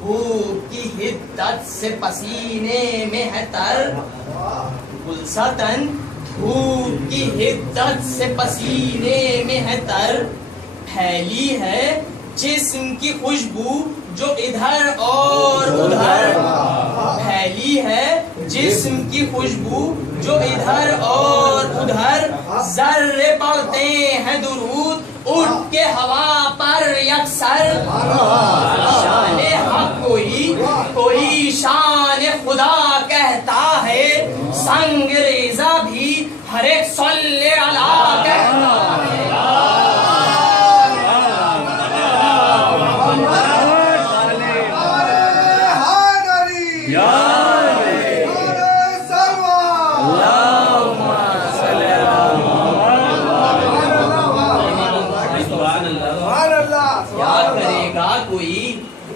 धूप की हिद्दत से पसीने में है तर, गुलशतन धूप की हिद्दत से पसीने में है तर, फैली है जिस्म की खुशबू जो इधर और उधर, फैली है जिस्म की खुशबू जो इधर और उधर, जर्रे पड़ते हैं दुरूद उठ के हवा पर यकसर, शान हक कोई शान खुदा कहता है, संगरेजा भी हर एक सल्ले अला कहता है।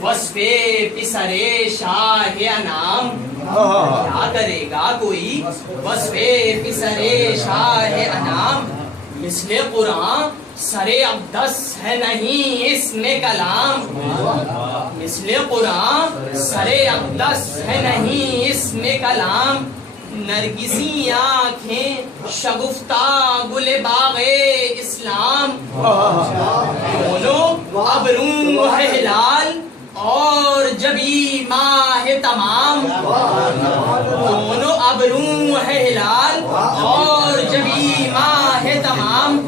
वस्फे पिसरे शाह अनाम, क्या करेगा कोई वस्फे पिसरे शाह अनाम, मिसले कुरान सरे अक़दस है नहीं इसमें कलाम, मिसले कुरान सरे अक़दस है नहीं इसमें कलाम, नरगिसी आँखें शगुफ्ता गुले बागे इस्लाम, दोनों अबरू है हिलाल और जबी माह तमाम, दोनों अबरू है हिलाल और जबी माह तमाम,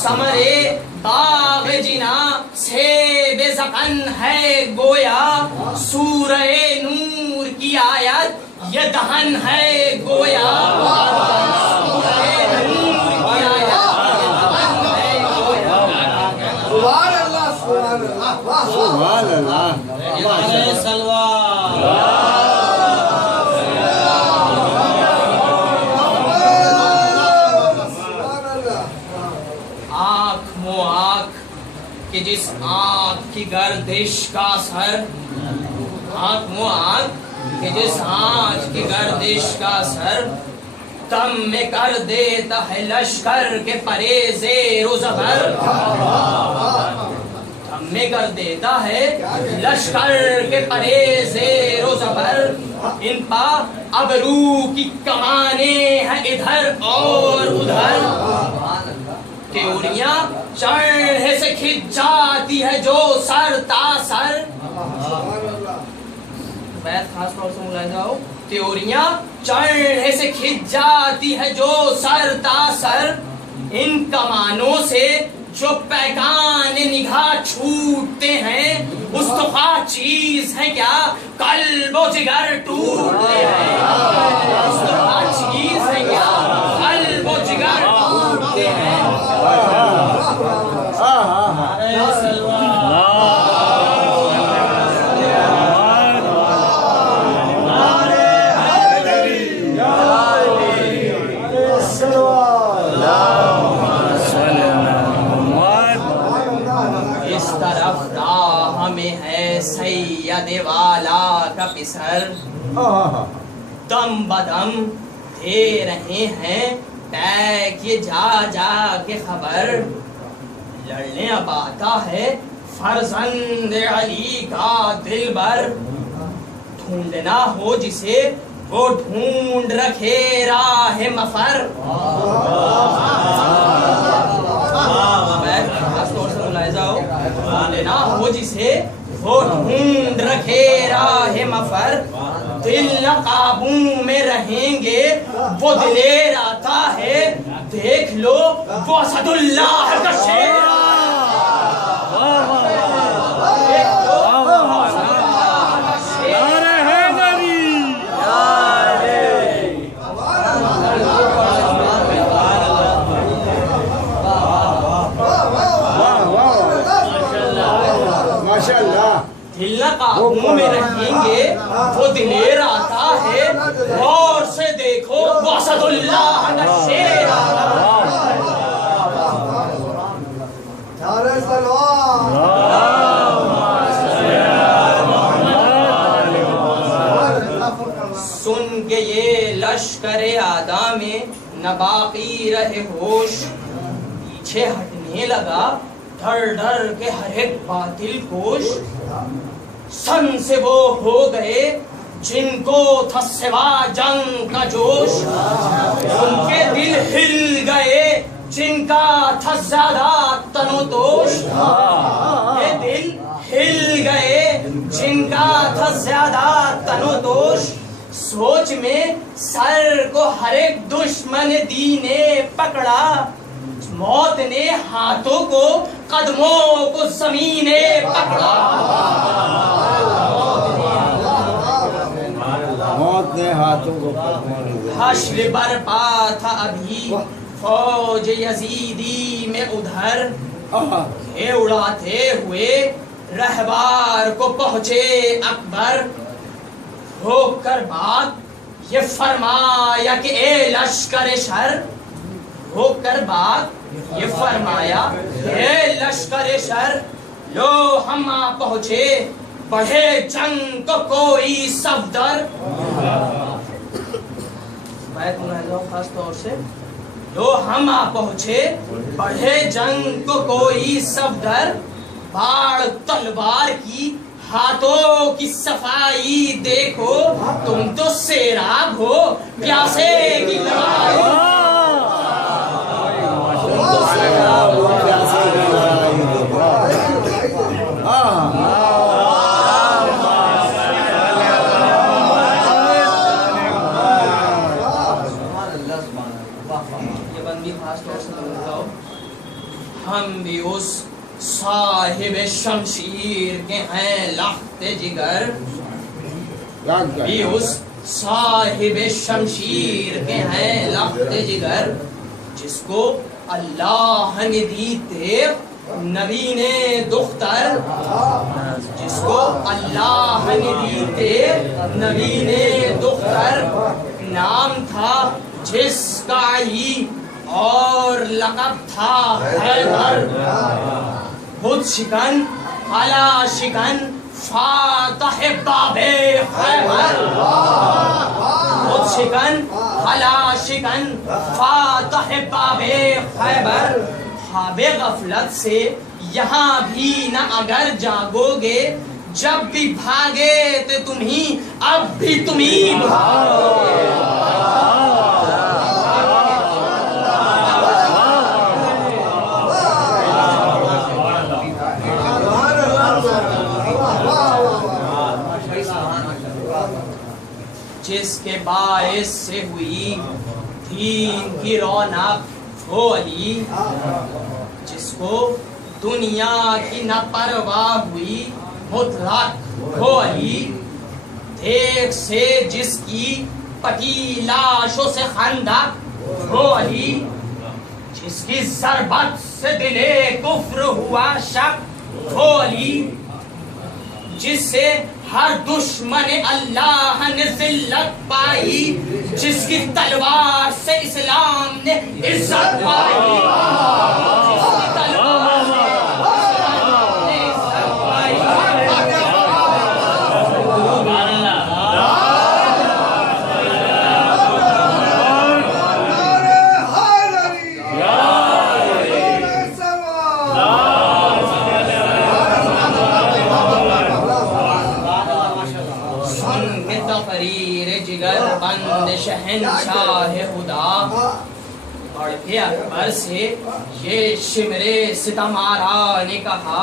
समरे बाग जिना से बेज़क़न है गोया, सूरह नूर की आयत ये दहन है गोया, सूरह नूर की आयत ये दहन है गोया। सुभान अल्लाह। आँख मो आँख कि जिस आँख की गर्दिश का सर, आँख मो आँख कि जिस आँख की गर्दिश का सर, तम में कर देता है लश्कर के परेज़े रोज़बर, में कर देता है लश्कर के परेज़े रोज़बर, इन पा अबरू की कमाने हैं इधर और उधर, त्योरियां चढ़े से खिंच जाती है जो सर तासर, खास तौर से मुलायजा जाओ, त्योरियां चढ़े से खिंच जाती है जो सर तासर, इन कमानों से जो पैगान निगाह छूटते हैं, मुस्तफा चीज है क्या कल्बो जिगर टूटते हैं, मुस्तफा चीज है क्या कल्बो जिगर टूटते हैं। सैयद वाला का पिसर, दम बदम दे रहे हैं टैक ये जा जा के खबर, लड़ने अब आता है फर्जंद अली का दिलबर, ढूंढना हो जिसे वो ढूंढ रखे राह मफर, ढूंढना हो जिसे वो ढूंढ रखे राह मफर, दिल न काबू में रहेंगे वो दिलेर आता है, देख लो वो असदुल्लाह का शेर, देख लो असदुल्लाह का शेर। दिल न काबू में रहेंगे वो दिलेर आता है, गौर से देखो वो असदुल्लाह का शेर सुन के ये लश्कर आदा में न बाकी रहे होश, पीछे हटने लगा डर डर के हर एक बातिल कोश, सन से वो हो गए जिनको था सिवा जंग का जोश, उनके दिल हिल गए जिनका था ज्यादा तनोतोष, ये दिल हिल गए जिनका था ज्यादा तनोतोष। सोच में सर को हर एक दुश्मन दीने पकड़ा, मौत ने हाथों को कदमों को जमीने पकड़ा, मौत ने हाथों को हश्र बरपा था अभी फौज यजीदी में उधर, ये उड़ाते हुए रहबार को पहुंचे अकबर, होकर बात ये फरमाया कि ए लश्कर शर, होकर बात ये फरमाया ए लश्कर शर, लो हम आ पहुंचे बढ़े जंग को कोई सफदर, खास तौर से लो हम आ पहुंचे बढ़े जंग को कोई सफदर, बाढ़ तलवार की हाथों की सफाई देखो, तुम तो सैराब हो प्यासे की लड़ाई, तुम तो सैराब हो प्यासे की ये बंदी खास तौर से बताओ, हम भी उस साहिब शमशीर के हैं लख्ते जिगर, भी उस साहिब शमशीर के हैं लख्ते जिगर, जिसको अल्लाह ने दी तेग नबी ने दुख्तर, जिसको अल्लाह ने दी तेग नबी ने दुख्तर, नाम था जिसका अली और लक़ब था हैदर, खुद शिकन अला शिकन फातह बाबे खैबर, खुद शिकन अला शिकन फातह बाबे खैबर, ख्वाबे गफलत से यहाँ भी न अगर जागोगे, जब भी भागे तो तुम ही अब भी तुम ही भागोगे। जिसके बाइस से हुई दीन की रौनक वो अली, जिसको दुनिया की न परवाह हुई मुतलक वो अली, देख से जिसकी पकी लाशों से खंदक वो अली, जिसकी ज़रबत से दिले कुफ्र हुआ शक वो अली, जिससे हर दुश्मन अल्लाह ने जिल्लत पाई, जिसकी तलवार से इस्लाम ने इज्जत पाई, जिसकी तलवार से इस्लाम ने इज्जत पाई। जिगर बंद शहंशाह खुदा, बढ़ के अकबर से ये शिमरे सितमारा ने कहा,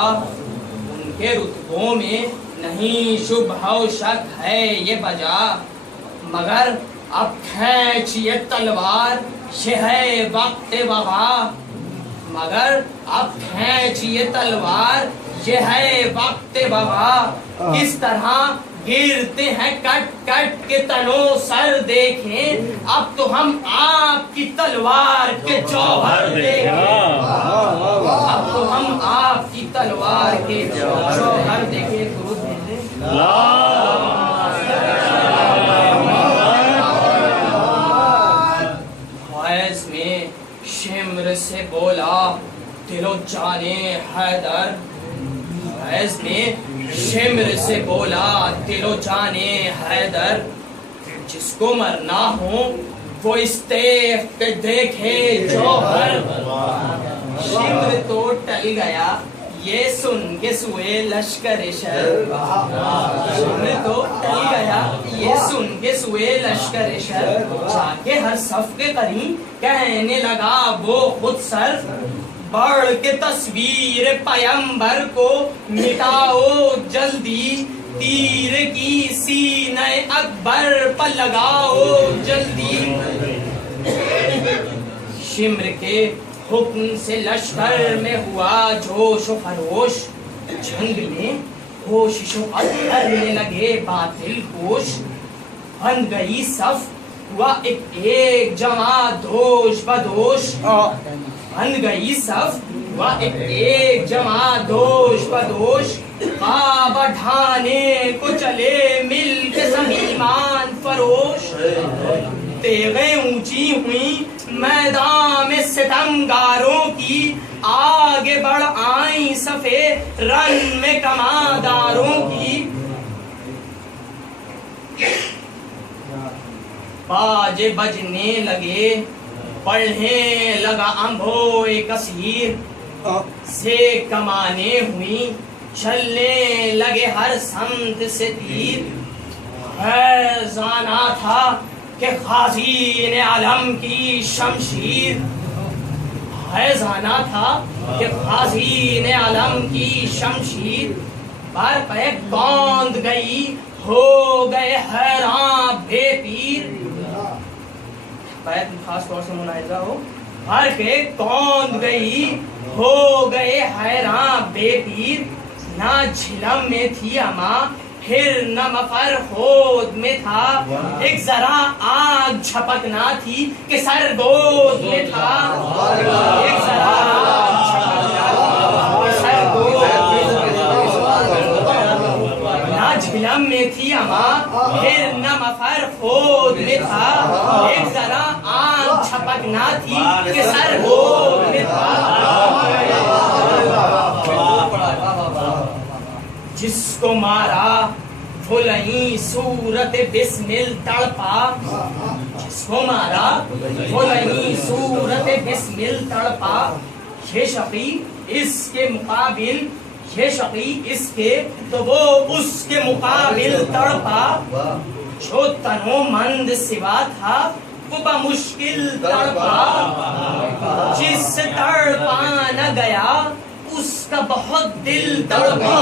उनके रुतबों में नहीं शुबह शक है ये बजा, मगर अब खींच ये तलवार ये है वक्त वबा, मगर अब खींच ये तलवार ये है वक्त वबा, किस तरह गिरते हैं कट कट के तनों सर देखें, अब तो हम आपकी तलवार के जौहर देखें, अब तो हम आपकी तलवार के जौहर देखें। दुरूद भेजें। ख्वाइश में शिम्र से बोला दिलो जाने हैदर, ख्वाइश में शिम्र से बोला दिलो जाने हैदर, जिसको मरना हो वो इस तेग पे देखे जौहर, शिम्र तो टल गया ये सुन के सुए लश्कर शर, तो टल गया ये सुन के सुए लश्कर शर, जाके हर सफ के करीं कहने लगा वो खुद सर, बढ़ के तस्वीर पैगंबर को मिटाओ जल्दी, तीर की सीने अकबर पर लगाओ जल्दी। शिम्र के हुक्म से लश्कर में हुआ जोश व खरोश, जंग में कोशिशों करने लगे बातिल कोश, बन गई सफ हुआ एक जमा दोष बदोश, बन गई सफ हुआ एक जमा दोष बदोश, काबा ढाने को चले मिल के समीमान फरोश, तेगें ऊंची हुई मैदान में सितमगारों की, आगे बढ़ आई सफे रन में कमादारों की। बाजे बजने लगे पढ़ने लगा अंभोए कसीर, से कमाने हुई चलने लगे हर संत से तीर, है जाना था कि खाज़ीन आलम की शमशीर, है जाना था कि खाज़ीन आलम की शमशीर, पर पे कौंद गई हो गए हैरान बेपीर। खास तौर से मुलाहिजा हो, हर के कौंद गई हो गए हैरान बेपीर, ना झिलम में थी अमा फिर न मफर खोद में था, एक जरा आग झपकना थी कि सर गोद में था, एक जरा आग झपकना थी कि सर गोद में था, ना झिलम में थी अमा फिर न मफर खोद में था, एक जरा आग झपकना थी कि सर गोद में था। जिसको मारा फुलही सूरत बिस्मिल तड़पा, जिसको मारा फुलही सूरत बिस्मिल तड़पा, ये शकी इसके मुकाबिल, ये शकी इसके तो वो उसके मुकाबिल तड़पा, जो तनो मंद सिवा था वो बमुश्किल तड़पा, जिस तड़पा न गया उसका बहुत दिल तड़पा,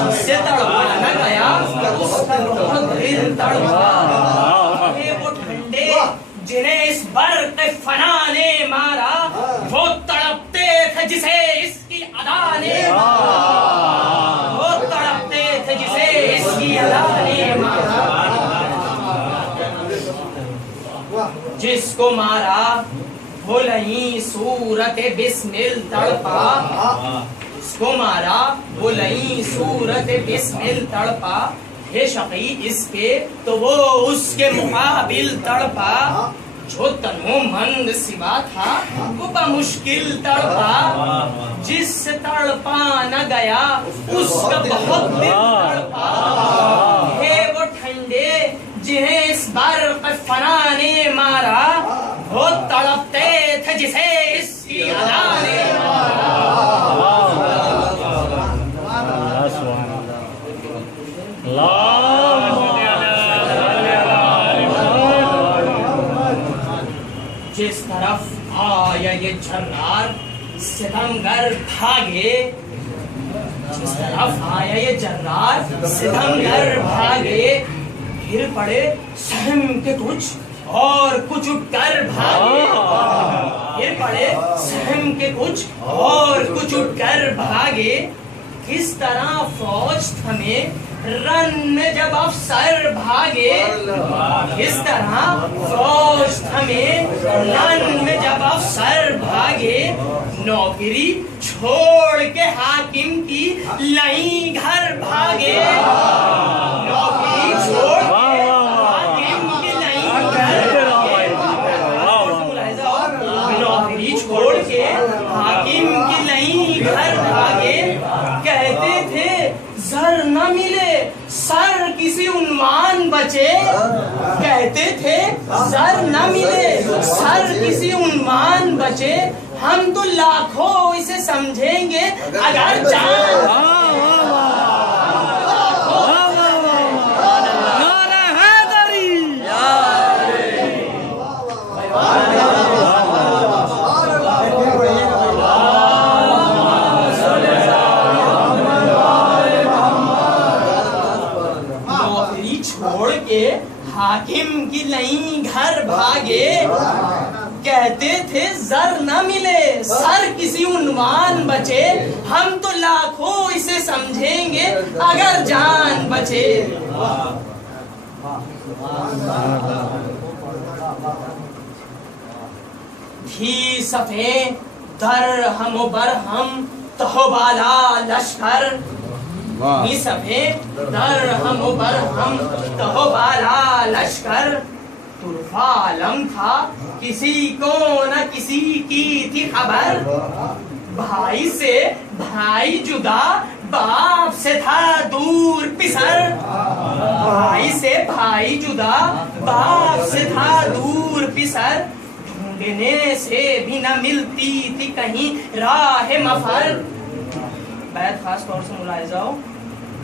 जिससे तड़पा न गया उसका बहुत दिल तड़पा। वो ठंडे जिन्हें इस बर्क़ फना ने मारा, वो तड़पते थे जिसे इसकी अदा ने मारा, वो तड़पते थे जिसे इसकी अदा ने मारा। जिसको मारा भोलही सूरत बिस्मिल तड़पा, जिसको मारा भोलही सूरत बिस्मिल तड़पा, हे शकी इसके तो वो उसके मुकाबिल तड़पा, जो तनो मंद सिवा था वो बमुश्किल तड़पा, जिस तड़पा न गया उसका बहुत दिल तड़पा। हे वो ठंडे जिन्हें इस बर्क़ फना ने मारा, वो तड़पते थे जिसे इसकी अदा ने मारा। जिस तरफ आया ये जर्रार सितमगर भागे, जिस तरफ आया ये जर्रार सितमगर भागे, गिर पड़े सहम के कुछ और कुछ उठकर भागे, गिर पड़े सहम के कुछ और कुछ उठकर भागे। किस तरह फौज थमे रन में जब अफसर भागे, किस तरह फौज थमे रन में जब अफसर भागे, नौकरी छोड़ के हाकिम की लई घर भागे, नौकरी छोड़ के हाकिम की लई घर भागे, नौकरी छोड़ के हाकिम की लई घर भागे। कहते थे सर न मिले सर किसी उन्मान बचे, कहते थे सर न मिले सर किसी उन्मान बचे, हम तो लाखों इसे समझेंगे अगर जान। छोड़ के हाकिम की लई घर भागे, कहते थे जर न मिले सर किसी उन्वान बचे, हम तो लाखों इसे समझेंगे अगर जान बचे। थी सफे दर हम बर हम तहोबाला लश्कर, सफे दर हम बर हम तहोबाला लश्कर, तुरफा आलम था किसी को न किसी की थी खबर, भाई से भाई जुदा बाप से था दूर पिसर, भाई से भाई जुदा बाप से था दूर पिसर, ढूंढने से भी न मिलती थी कहीं राह मफर। बैत खास तौर से मुलाहिज़ा,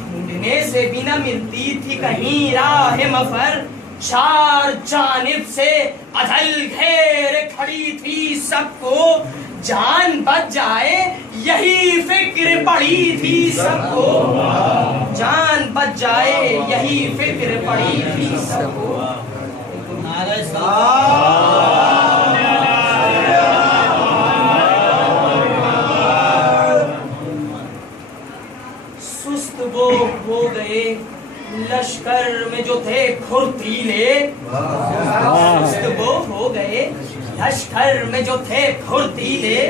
ढूंढने से भी न मिलती थी कहीं राह मफर, चार जानिब से अजल घेर खड़ी थी सबको, जान बच जाए यही फिक्र पड़ी थी सबको, जान बच जाए यही फिक्र पड़ी थी सबको। सुस्त वो हो गए लश्कर में जो थे फुर्तीले, सुस्त वो हो गए लश्कर में जो थे फुर्तीले,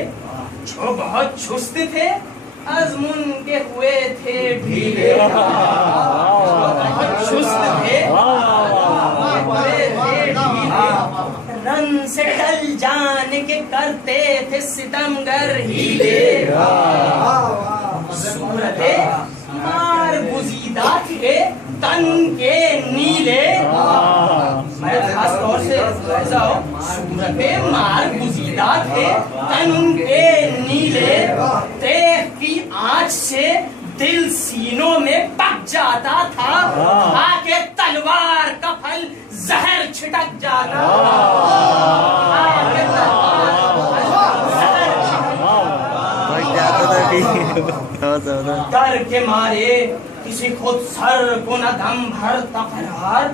जो बहुत चुस्त थे अज़मुन के हुए थे ढीले, बहुत चुस्त थे हुए थे ढीले, रन से टल जाने के करते थे सितमगर हीले, सूरते मार गुजीदा थे तन के नीले, मैं खास तौर से ऐसा हो, सूरते मार गुजीदा थे तन उनके नीले, तेग की आँच से दिल सीनों में पक जाता था, आके तलवार का फल जहर छिटक जाता, आके तलवार का फल जहर डर के मारे किसी खुद सर को न दम भरता करार,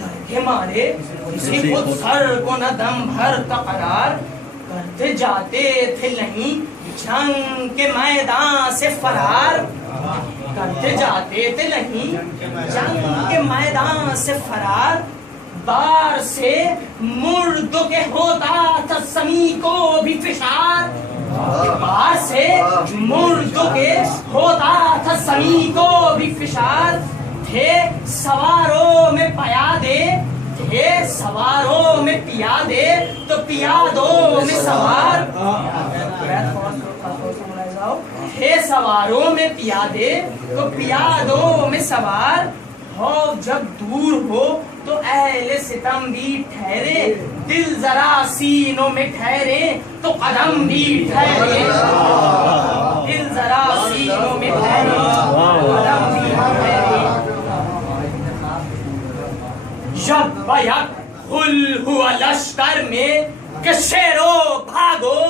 डर के मारे किसी खुद सर को न दम भरता करार, करते जाते थे नहीं जंग के मैदान से फरार, करते जाते थे नहीं जंग के मैदान से फरार, बार से मुर्दों के होता था समी को भी फिशार, बार से मुर्दों के होता था समी को भी फिशार, थे सवारों में प्यादे, थे सवारों में पियादे तो पियादों में सवार, थे सवारों में पियादे तो पियादों में सवार, हो जब दूर हो तो अहले सितम भी ठहरे, दिल जरा सीनों में ठहरे तो कदम भी ठहरे, दिल जरा सीनों में ठहरे कदम भी ठहरे। जब बयक हुल हुआ लश्कर में कि शेरो भागो,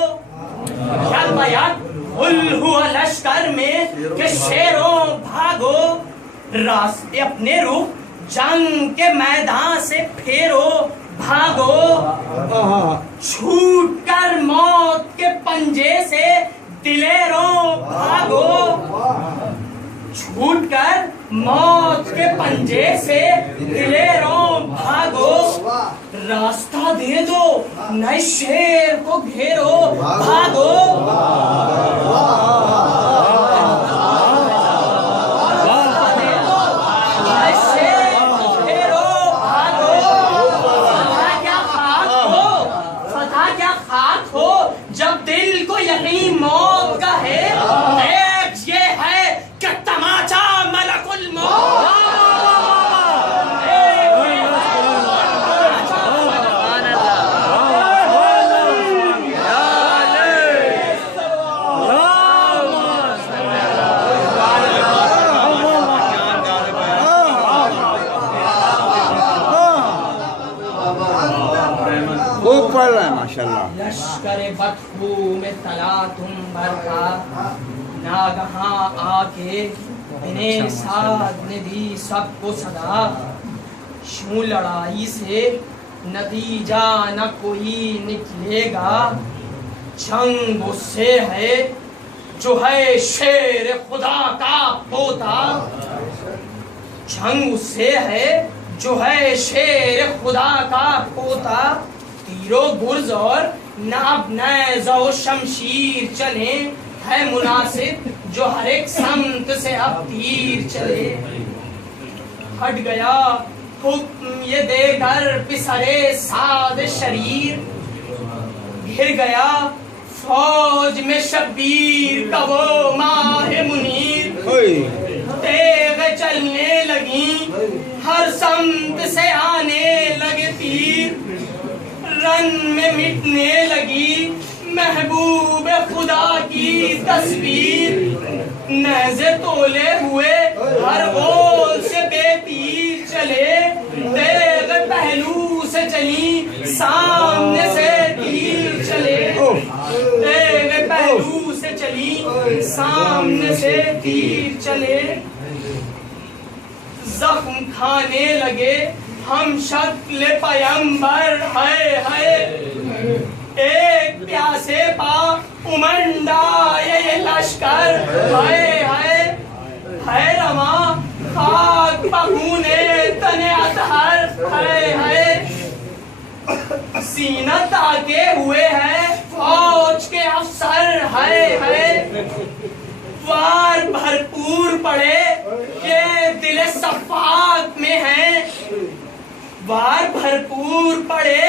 जब बयक हुल हुआ लश्कर में कि शेरो भागो, रास्ते अपने रुख जंग के मैदान से फेरो भागो, छूट कर मौत के पंजे से दिलेरों भागो, छूट कर मौत के पंजे से दिलेरों भागो, रास्ता दे दो नए शेर को घेरो भागो, जब दिल को यकीन मौत का है, एक ये है कि तमाचा मलकुल मौत, एक ये है माशाल्लाह। लश्कर बदखू में तला तुम भर का, नागहां आके इन्हें साथ ने दी सबको सदा। यूं लड़ाई से नतीजा न कोई निकलेगा, जंग उससे है जो है शेर खुदा का पोता। जंग उससे है जो है शेर खुदा का पोता। तीरो गुर्ज और नाब नेज़ो शमशीर चले, है मुनासिब जो हर एक संत से अब तीर चले। हट गया हुक्म ये देकर पिसरे साद शरीर, घिर गया फौज में शब्बीर का वो माह मुनीर। तेग चलने लगी हर संत से आने लगे तीर, रन में मिटने लगी महबूब खुदा की तस्वीर। नेज़े तोले हुए हर ओर से बेतीर चले, तेग पहलू से चली सामने से तीर चले। तेग पहलू से चली सामने से तीर चले। जख्म खाने लगे हम शक्ल पैगंबर है। एक प्यासे पा उमंडा ये लश्कर है रमा खाक पखूने तने अतहर है। सीना ताके हुए है फौज के अफसर है। वार भरपूर पड़े ये दिल सफाक में है। वार भरपूर पड़े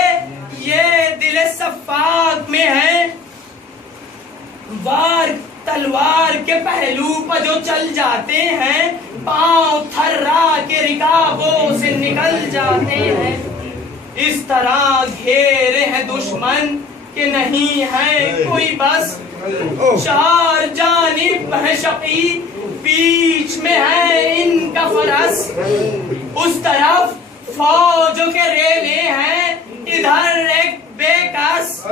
ये दिल सफाक में है। वार तलवार के पहलू पर जो चल जाते हैं, पांव थर्रा के रिकाबों से निकल जाते हैं। इस तरह घेरे हैं दुश्मन के नहीं है कोई बस। चार जानिब है शकी, बीच में है इनका फरस। उस तरफ फौजों के रेले हैं, इधर एक बेकस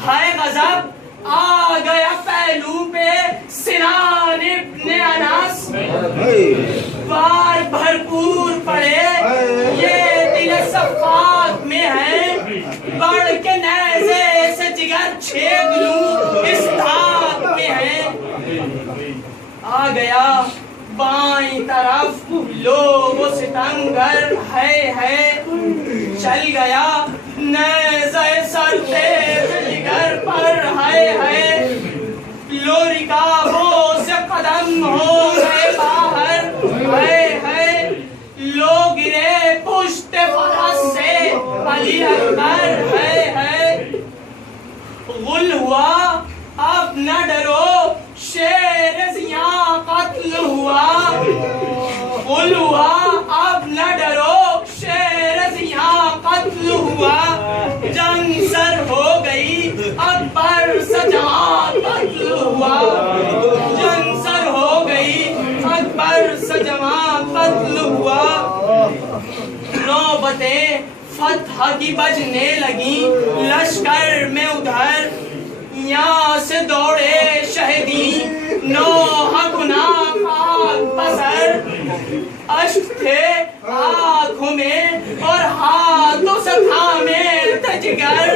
है गजब। आ गया पहलू पे सिनान इब्ने अनस। वार भरपूर पड़े ये दिल सफाक में है। बढ़ के नेज़े से जिगर छेद लूं इस धाक में है। आ गया बाईं तरफ लोगों सितंगर है। चल गया नेज़े सर तेज जिगर पर है। लोरी काबों से कदम हो गए बाहर है। लोग गिरे पुष्ट फरस से अली अकबर है। गुल हुआ अब न डरो शेर जिया कत्ल हुआ। गुल हुआ अब न डरो शेर जिया कत्ल हुआ। जंग सर हो गई अकबर सजा कत्ल हुआ। जंग सर हो गई अकबर सजा कत्ल हुआ। नौबतें फतह की बजने लगी लश्कर में उधर। यहाँ से दौड़े शहीदी नौहा गुना खाक पसर। अश्क थे आँखों में और हाथों से थामे थे जिगर।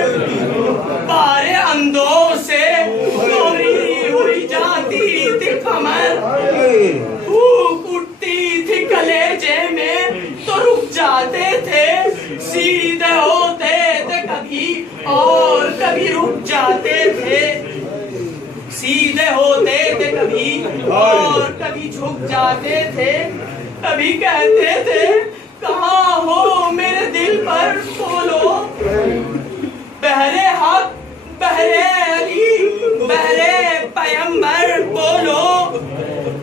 बारे अंदों से गोरी हुई जाती थी कमर। भूख उठती थी कलेजे में तो रुक जाते थे। सीधे होते थे कभी और कभी रुक जाते थे। सीधे होते थे कभी और कभी झुक जाते थे। कभी कहते थे कहाँ हो मेरे दिल पर बोलो। बहरे हक बहरे अली बहरे पैगंबर बोलो।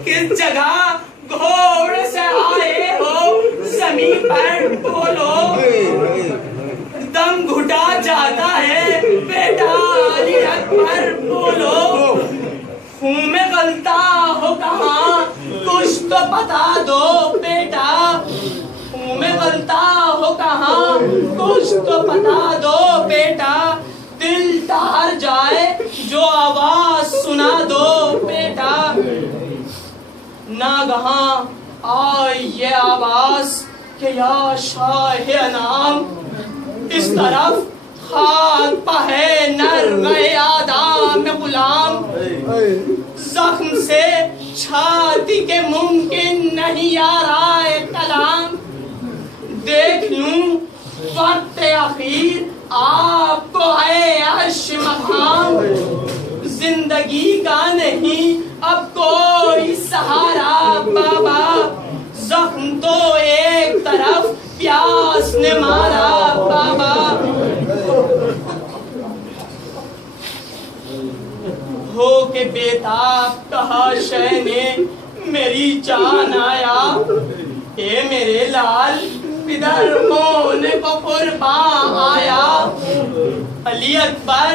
किस जगह घोड़े से आए हो जमीन पर बोलो। दम घुटा जाता है बेटा अली अकबर बोलो। खून में गलता हो कहाँ कुछ तो बता दो बेटा। खून में गलता हो कहाँ कुछ तो बता दो बेटा। नागहां आई ये आवाज कि या शाह अनाम, इस तरफ खाक पहे नर गए आदाम में गुलाम, जख्म से छाती के मुमकिन नहीं याराए कलाम, देख लूं वक्त आखिर आपको है अर्श मकाम, जिंदगी का नहीं अब कोई सहारा बाबा, जख्म तो एक तरफ प्यास ने मारा बाबा। हो के बेताब कहा शह ने मेरी जान आया, ए मेरे लाल इधर होने को कुर्बान आया, अली अकबर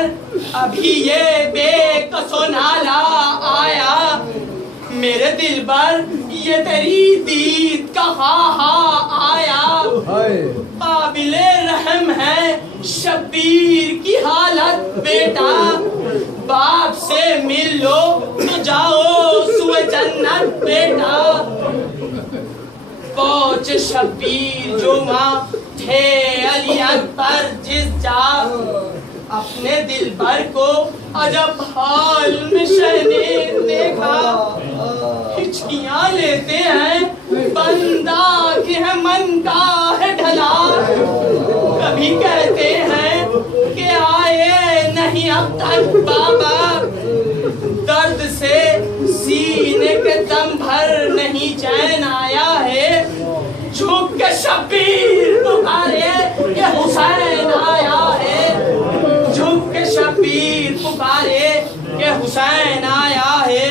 अभी ये बेकसो नाला आया, मेरे दिल पर ये तेरी दीद का हा आया, काबिले रहम है शब्बीर की हालत बेटा, बाप से मिल लो तो जाओ सुए जन्नत बेटा, पहुंच शब्बीर जो माँ थे अली अकबर जिस जा, अपने दिल भर को अजब हाल में शहने देखा, हिचकियां लेते हैं बंदा के है मन का है ढला, कभी कहते हैं कि आए नहीं अब तक बाबा, दर्द से सीने के दम भर नहीं चैन आया है, झुक के शब्बीर पुकारे कि हुसैन आया है, झुक के शब्बीर पुकारे कि हुसैन आया है।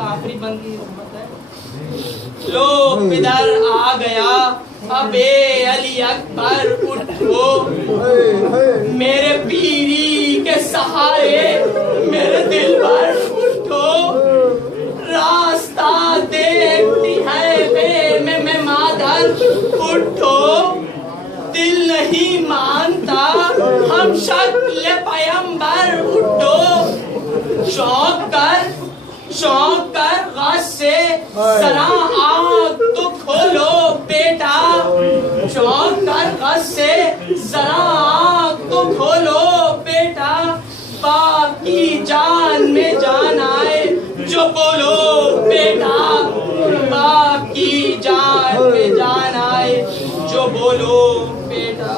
आखिरी बंदी लो इधर आ गया अबे अली अकबर उठो, मेरे पीरी के सहारे मेरे दिल पर उठो, रास्ता देखती है बे में मादर उठो, दिल नहीं मानता हम शक्ल पैगंबर उठो, शौक कर गश से जरा आँख तो खोलो बेटा, शौक कर गश से जरा आँख तो खोलो बेटा, बाप की जान में जान आए जो बोलो बेटा, बाप की जान में जान आए जो बोलो बेटा।